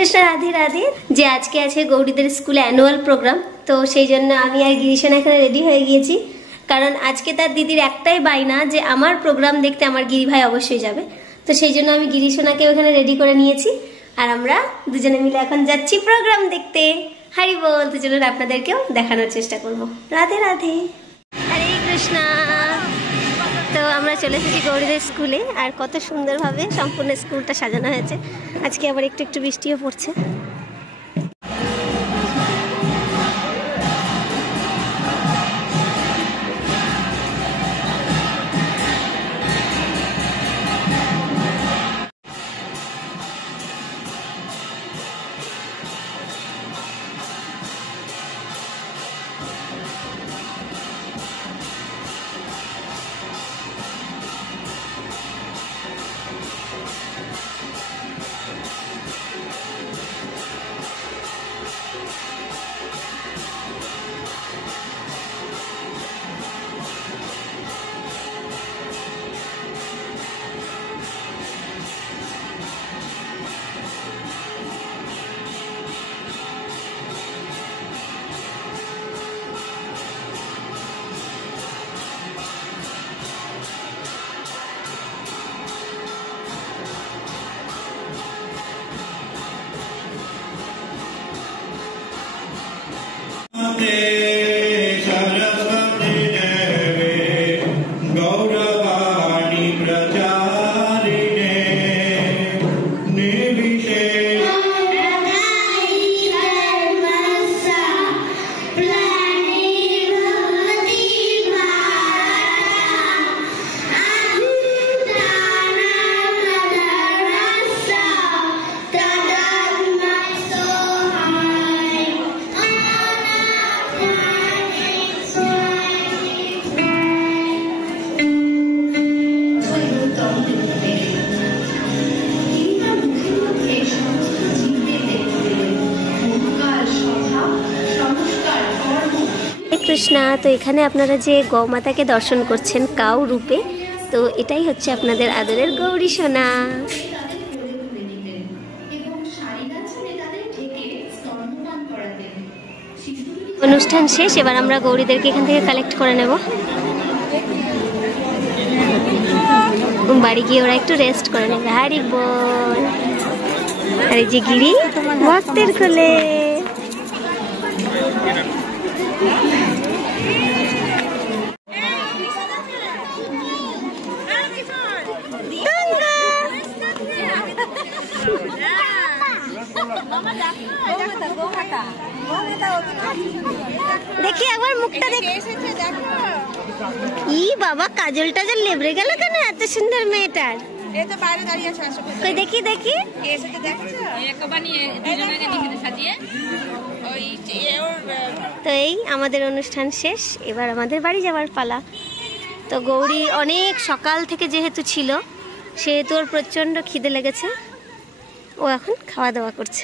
কৃষ্ণ, রাধে রাধে। যে আজকে আছে গৌরীদের স্কুলে অ্যানুয়াল প্রোগ্রাম, তো সেই জন্য আমি আর গিরিশোনা এখানে রেডি হয়ে গিয়েছি। কারণ আজকে তার দিদির একটাই বায়না যে আমার প্রোগ্রাম দেখতে আমার গিরি ভাই অবশ্যই যাবে। তো সেই জন্য আমি গিরিশোনাকে ওখানে রেডি করে নিয়েছি, আর আমরা দুজনে মিলে এখন যাচ্ছি প্রোগ্রাম দেখতে। হারি বল, দুজনের আপনাদেরকেও দেখানোর চেষ্টা করব। রাধে রাধে, হরে কৃষ্ণ। তো আমরা চলে এসেছি গৌরীদের স্কুলে, আর কত সুন্দরভাবে সম্পূর্ণ স্কুলটা সাজানো হয়েছে। আজকে আবার একটু একটু বৃষ্টিও পড়ছে। কৃষ্ণা, তো এখানে আপনারা যে গৌমাতাকে দর্শন করছেন কাউ রূপে, তো এটাই হচ্ছে আপনাদের আদরের গৌরীশোনা। অনুষ্ঠান শেষ, এবার আমরা গৌরীদেরকে এখান থেকে কালেক্ট করে নেব। বাড়ি গিয়ে ওরা একটু রেস্ট করে নেবে। হারি বল। আর এই যে গিরি ভক্তের কোলে। দেখি একবার মুখটা দেখি। ই বাবা, কাজল টাজল লেবড়ে গেল কেন এত সুন্দর মেয়েটার? দেখি দেখি। তো এই আমাদের অনুষ্ঠান শেষ, এবার আমাদের বাড়ি যাওয়ার পালা। তো গৌরী অনেক সকাল থেকে যেহেতু ছিল, সেহেতু ওর প্রচন্ড খিদে লেগেছে, ও এখন খাওয়া দাওয়া করছে।